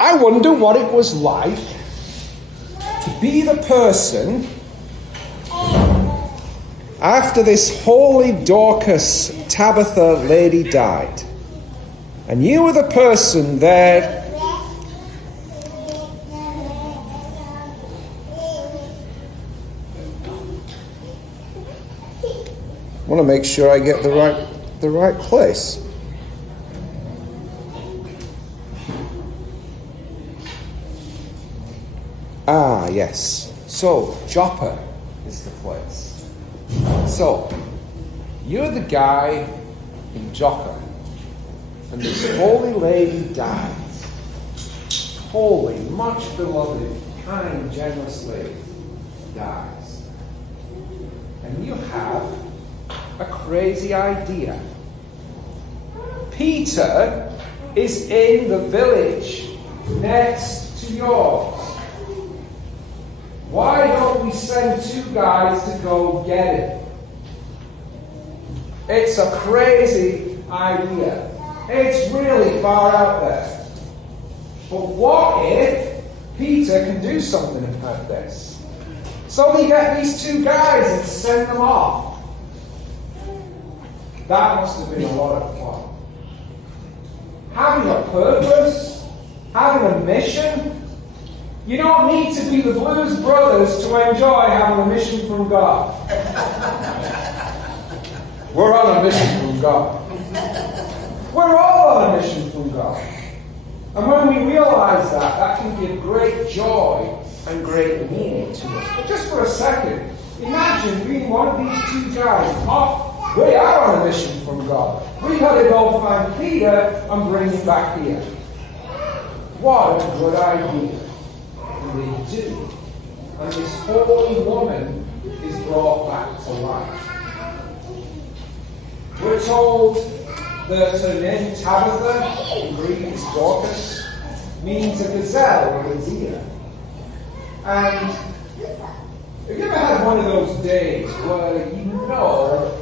I wonder what it was like to be the person after this holy Dorcas Tabitha lady died. And you were the person there I want to make sure I get the right place. Ah, yes. So, Joppa is the place. So, you're the guy in Joppa, and this holy lady dies. Holy, much beloved, kind, generous lady dies. And you have a crazy idea. Peter is in the village next to yours. Why don't we send 2 guys to go get him? It's a crazy idea. It's really far out there. But what if Peter can do something about this? So we get these 2 guys and send them off. That must have been a lot of fun. Having a purpose, having a mission. You don't need to be the Blues Brothers to enjoy having a mission from God. We're on a mission from God. We're all on a mission from God. And when we realize that, that can give great joy and great meaning to us. But just for a second, imagine being one of these 2 guys off. We are on a mission from God. We got to go find Peter and bring him back here. What a good idea. And they do. And this holy woman is brought back to life. We're told that her name Tabitha, in Greek is Dorcas, means a gazelle or a deer. And have you ever had one of those days where you know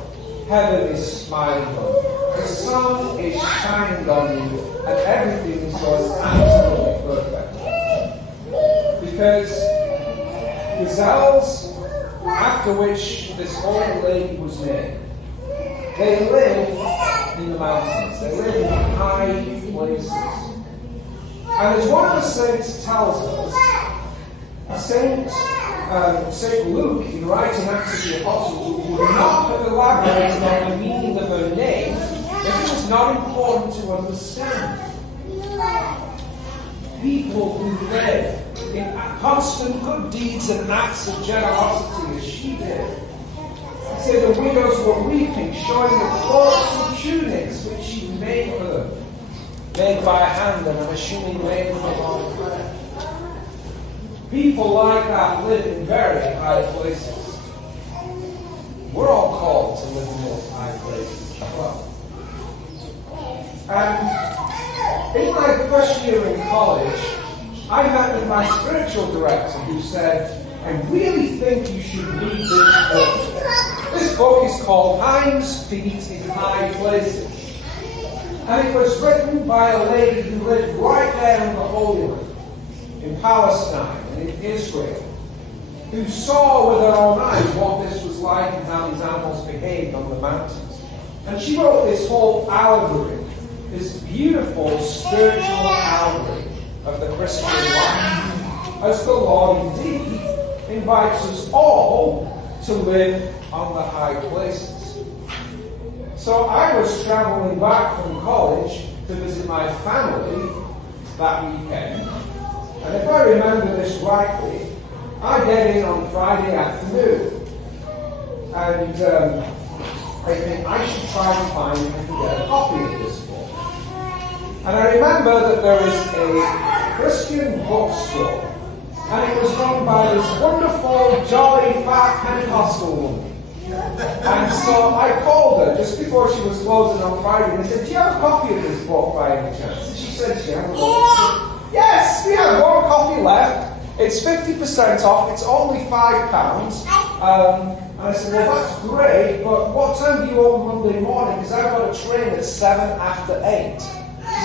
heaven is smiling on you, the sun is shining on you, and everything is just absolutely perfect? Because gazelles, after which this holy lady was named, they live in the mountains. They live in high places. And as one of the saints tells us, Saint Luke, in writing Acts of the Apostles, would not have elaborated on the meaning of her name if it was not important to understand. People who live in constant good deeds and acts of generosity as she did. He said the widows were weeping, showing the cloaks and tunics which she made for them, made by hand, and I'm assuming made for them on prayer. People like that live in very high places. We're all called to live in those high places as well. And in my first year in college, I met with my spiritual director who said, I really think you should read this book. This book is called Hinds' Feet in High Places. And it was written by a lady who lived right there in the Holy Land, in Palestine and in Israel, who saw with her own eyes what this was like and how these animals behaved on the mountains. And she wrote this whole allegory, this beautiful spiritual allegory of the Christian life, as the Lord indeed invites us all to live on the high places. So I was traveling back from college to visit my family that weekend. And if I remember this rightly, I get in on Friday afternoon. And I think I should try and find if I can get a copy of this book. And I remember that there is a Christian bookstore. And it was run by this wonderful, jolly, fat Pentecostal woman. And so I called her just before she was closing on Friday and I said, do you have a copy of this book by any chance? And she said she had one. Yes, we have one copy left. It's 50% off. It's only £5. And I said, well, that's great, but what time do you open Monday morning? Because I've got a train at 7 after 8. She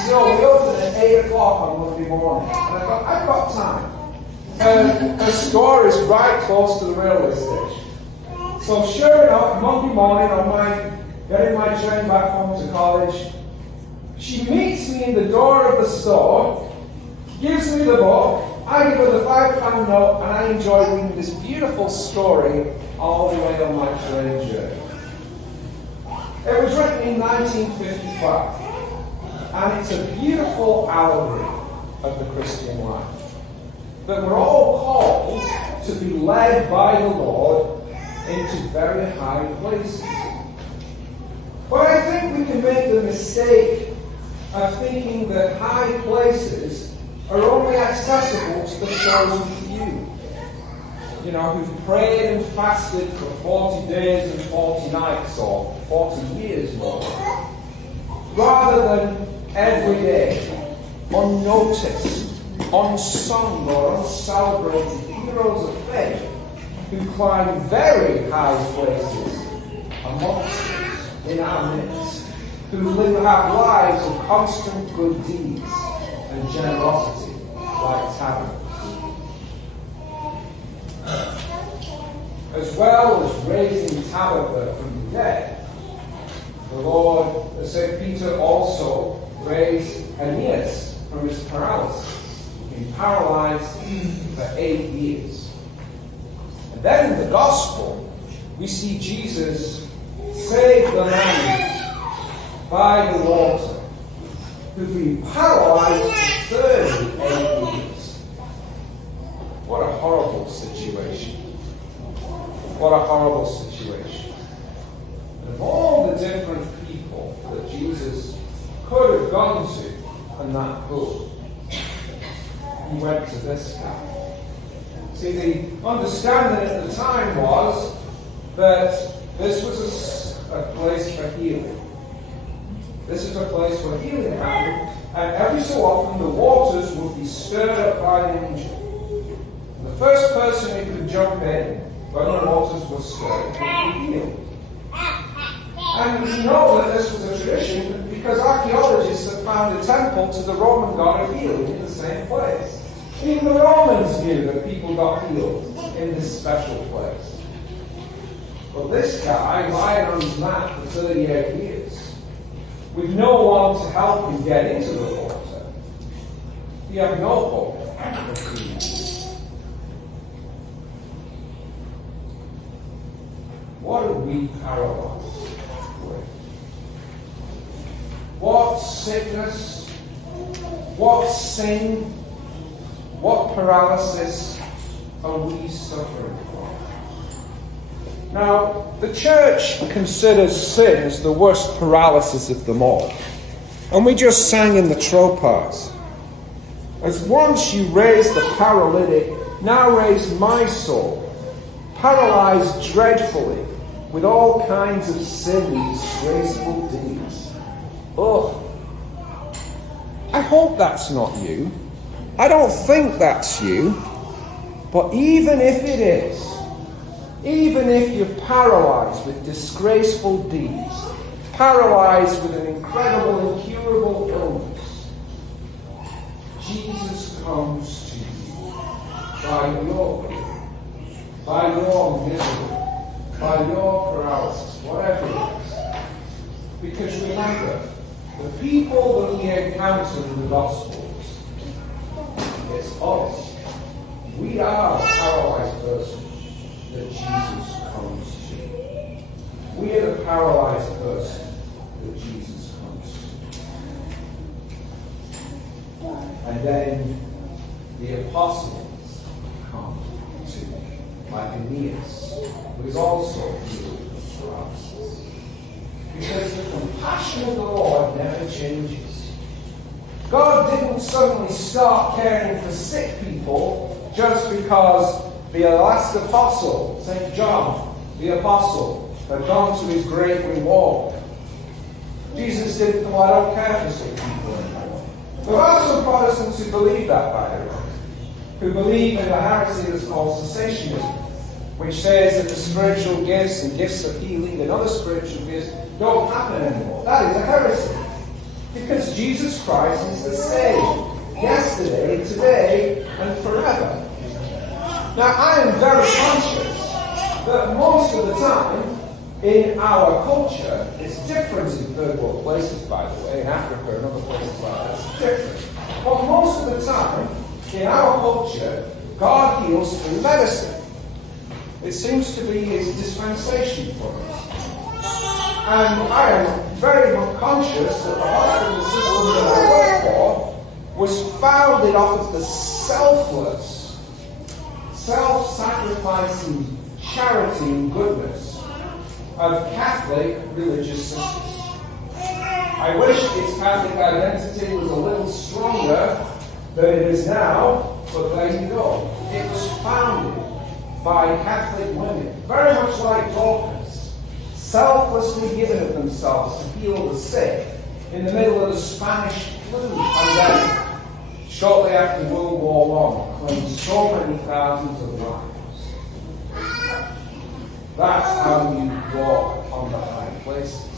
said, oh, we open at 8 o'clock on Monday morning. And I thought, I've got time. Her store is right close to the railway station. So sure enough, Monday morning getting my train back home to college, she meets me in the door of the store, gives me the book, I give her the £5 note, and I enjoy reading this beautiful story all the way on my train journey. It was written in 1955, and it's a beautiful allegory of the Christian life. That we're all called to be led by the Lord into very high places. But I think we can make the mistake of thinking that high places are only accessible to the chosen few. You know, who've prayed and fasted for 40 days and 40 nights, or 40 years more. Rather than every day, unnoticed, unsung or uncelebrated heroes of faith who climb very high places amongst us, in our midst, who have lives of constant good deeds and generosity like Tabitha. As well as raising Tabitha from the dead, the Lord, St. Peter, also raised Aeneas from his paralysis. Been paralyzed for 8 years. And then in the Gospel, we see Jesus save the man by the water, who'd been paralyzed for 38 years. What a horrible situation. What a horrible situation. And of all the different people that Jesus could have gone to in that pool, he went to this guy. See, the understanding at the time was that this was a place for healing. This is a place where healing happened, and every so often the waters would be stirred up by an angel. And the first person who could jump in when the waters were stirred would be healed. And we know that this was a tradition because archaeologists have found a temple to the Roman god of healing in the same place. Even the Romans knew that people got healed in this special place. Well, this guy lying on his mat for 38 years, with no one to help him get into the water, he had no hope of healing. What are we paralyzed with? What sickness? What sin? What paralysis are we suffering from? Now, the church considers sin as the worst paralysis of them all. And we just sang in the tropars, as once you raised the paralytic, now raise my soul, paralyzed dreadfully with all kinds of sin and disgraceful deeds. Ugh. I hope that's not you. I don't think that's you. But even if it is, even if you're paralyzed with disgraceful deeds, paralyzed with an incredible, incurable illness, Jesus comes to you by your misery, by your paralysis, whatever it is. Because remember, the people that we encounter in the Gospels, it's us. We are the paralyzed person that Jesus comes to. We are the paralyzed person that Jesus comes to. And then the apostles come to, like Aeneas, who is also healed of paralysis. Because the compassion of the Lord never changes. God didn't suddenly start caring for sick people just because the last apostle, St. John, the apostle, had gone to his great reward. Jesus didn't, I don't care for sick people anymore. There are some Protestants who believe that, by the way, who believe in a heresy that's called cessationism, which says that the spiritual gifts and gifts of healing and other spiritual gifts don't happen anymore. That is a heresy. Because Jesus Christ is the same yesterday, today, and forever. Now, I am very conscious that most of the time in our culture, it's different in third world places, by the way, in Africa and other places like that, it's different. But most of the time, in our culture, God heals through medicine. It seems to be his dispensation for us. And I am very much conscious that the hospital system that I work for was founded off of the selfless, self-sacrificing charity and goodness of Catholic religious systems. I wish its Catholic identity was a little stronger than it is now, but there you go. It was founded by Catholic women, very much like Dorcas, selflessly giving of themselves to heal the sick in the middle of the Spanish flu pandemic, shortly after World War I, claimed so many thousands of lives. That's how you walk on the high places.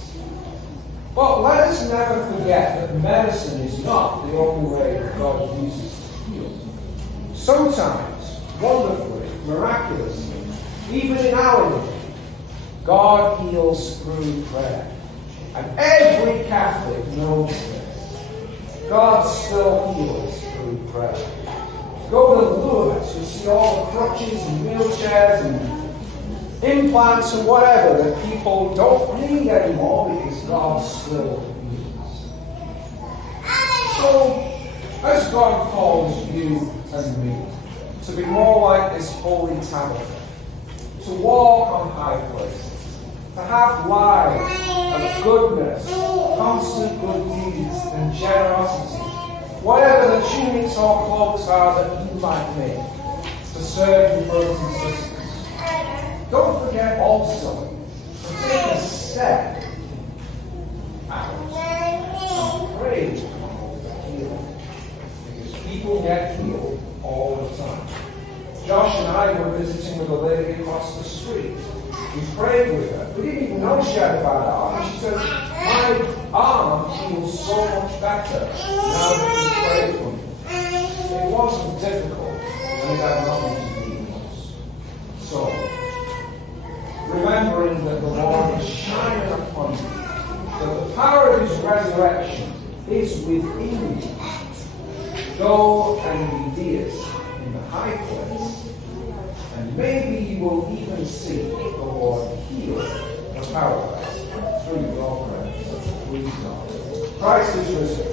But let us never forget that medicine is not the only way that God uses to heal. Sometimes, wonderfully, miraculously, even in our day, God heals through prayer. And every Catholic knows this. God still heals through prayer. Go to Lowe, you see all the crutches and wheelchairs and implants and whatever that people don't need anymore because God still heals. So, as God calls you and me to be more like this holy Tabitha, to walk on high places, to have lives of goodness, constant good deeds and generosity, whatever the tunics or cloaks are that you might make, to serve your brothers and sisters. Don't forget also to take a step out and pray for healing. Because people get healed all the time. Josh and I were visiting with a lady across the street. We prayed with her. We didn't even know she had a bad arm. And she said, my arm feels so much better now that you prayed for me. It wasn't difficult, and it had nothing to do with us. So, remembering that the Lord is shining upon you, that the power of his resurrection is within you, go and be deist in the high place, and maybe you will even see the Lord heal the paralyzed through your prayers. Please God. Christ is risen.